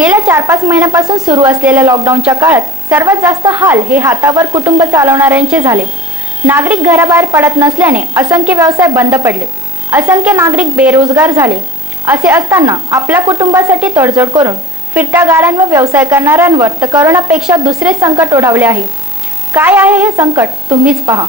गेल्या चार पाच महिन्यापासून सुरू असलेल्या लॉकडाऊनच्या काळात सर्वात जास्त हाल हे हातावर कुटुंब चालवणाऱ्यांचे झाले. नागरिक घराबाहेर पडत नसल्याने असंख्य व्यवसाय बंद पडले. असंख्य नागरिक बेरोजगार झाले. असे असताना आपल्या कुटुंबासाठी तडजोड करून फिरत्या गाड्यांवर व्यवसाय करणाऱ्यांवर तर करोनापेक्षा दुसरे संकट ओढावले आहे. काय आहे हे संकट तुम्हीच पहा.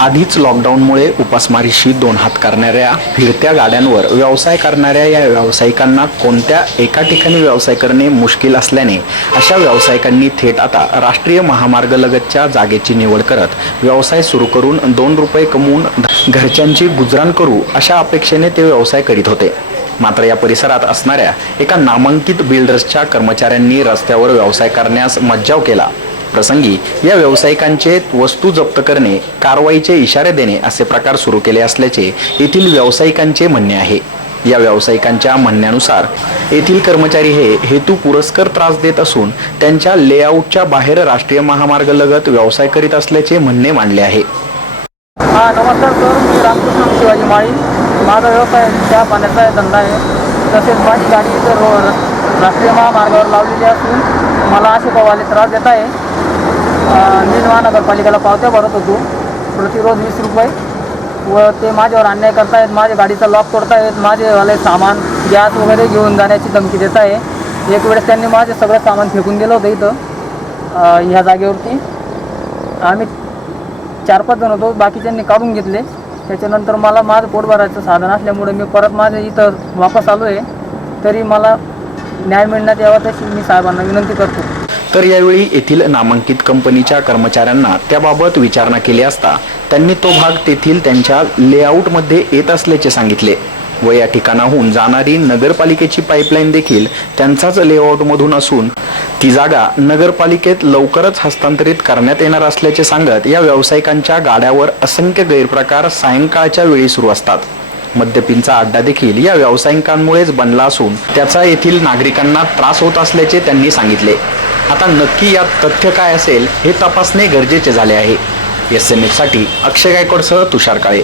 आधीच लॉकडाऊनमुळे उपासमारीशी दोन हात करणाऱ्या फिरत्या गाड्यांवर व्यवसाय करणाऱ्या या व्यावसायिकांना कोणत्या एका ठिकाणी व्यवसाय करणे मुश्किल असल्याने अशा व्यावसायिकांनी थेट आता राष्ट्रीय महामार्गलगतच्या जागेची निवड करत व्यवसाय सुरू करून दोन रुपये कमवून घरच्यांची गुजराण करू अशा अपेक्षेने ते व्यवसाय करीत होते. मात्र या परिसरात असणाऱ्या एका नामांकित बिल्डर्सच्या कर्मचाऱ्यांनी रस्त्यावर व्यवसाय करण्यास मज्जाव केला. प्रसंगी या व्यावसायिकांचे वस्तू जप्त करणे कारवाईचे इशारे देणे असे प्रकार सुरू केले असल्याचे येथील व्यावसायिकांचे म्हणणे आहे. या व्यावसायिकांच्या म्हणण्यानुसार येथील कर्मचारी हे हेतू पुरस्कर त्रास देत असून त्यांच्या लेआउटच्या बाहेर राष्ट्रीय महामार्गलगत व्यवसाय करीत असल्याचे म्हणणे मांडले आहे. हा नमस्कार सर मी रामकृष्ण शिवाजी माळी. माझा व्यवसाय चहा पाण्याचा धंदा आहे. तसेच माझी गाडी राष्ट्रीय महामार्गावर लावलेली असून मला असे त्रास देत आहे. मी महानगरपालिकेला पावत्या भरत होतो. प्रतिरोध वीस रुपये व ते माझ्यावर अन्याय करतायत माझ्या गाडीचा लॉक तोडतायत माझेवाले सामान गॅस वगैरे घेऊन जाण्याची धमकी देत आहे एक वेळेस त्यांनी माझे सगळं सामान फेकून दिलं होतं इथं ह्या जागेवरती. आम्ही चार पाच जण होतो बाकीच्यांनी काढून घेतले. त्याच्यानंतर मला माझं पोट भरायचं साधन असल्यामुळे मी परत माझं इथं वापस आलो आहे तरी मला न्याय मिळण्यात यावा तशी मी साहेबांना विनंती करतो. तर यावेळी येथील नामांकित कंपनीच्या कर्मचाऱ्यांना त्याबाबत विचारणा केली असता त्यांनी तो भाग तेथील त्यांच्या लेआउटमध्ये येत असल्याचे सांगितले. व या ठिकाणाहून जाणारी नगरपालिकेची पाईपलाईन देखील त्यांचाच लेआउटमधून असून ती जागा नगरपालिकेत लवकरच हस्तांतरित करण्यात येणार असल्याचे सांगत या व्यावसायिकांच्या गाड्यावर असंख्य गैरप्रकार सायंकाळच्या वेळी सुरू असतात. मद्यपींचा अड्डा देखील या व्यावसायिकांमुळेच बनला असून त्याचा येथील नागरिकांना त्रास होत असल्याचे त्यांनी सांगितले. आता नक्की यात तथ्य काय असेल हे तपासणे गरजेचे झाले आहे. एस एमसाठी अक्षय गायकवाडसह तुषार काळे.